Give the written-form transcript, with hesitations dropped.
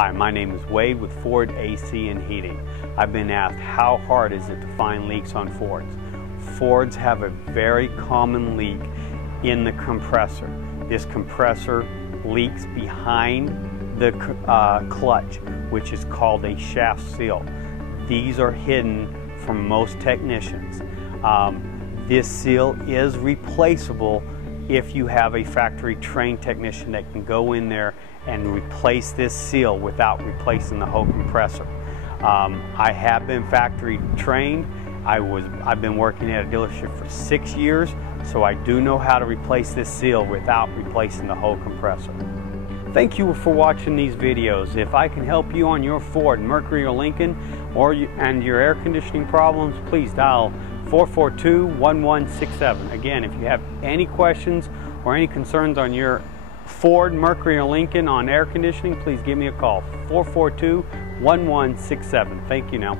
Hi, my name is Wade with Ford AC and Heating. I've been asked how hard is it to find leaks on Fords. Fords have a very common leak in the compressor. This compressor leaks behind the clutch, which is called a shaft seal. These are hidden from most technicians. This seal is replaceable if you have a factory trained technician that can go in there and replace this seal without replacing the whole compressor. I have been factory trained. I've been working at a dealership for 6 years, so I do know how to replace this seal without replacing the whole compressor. Thank you for watching these videos. If I can help you on your Ford, Mercury, or Lincoln, and your air conditioning problems, please dial 442-1167. Again, if you have any questions or any concerns on your Ford, Mercury, or Lincoln on air conditioning, please give me a call, 442-1167. Thank you now.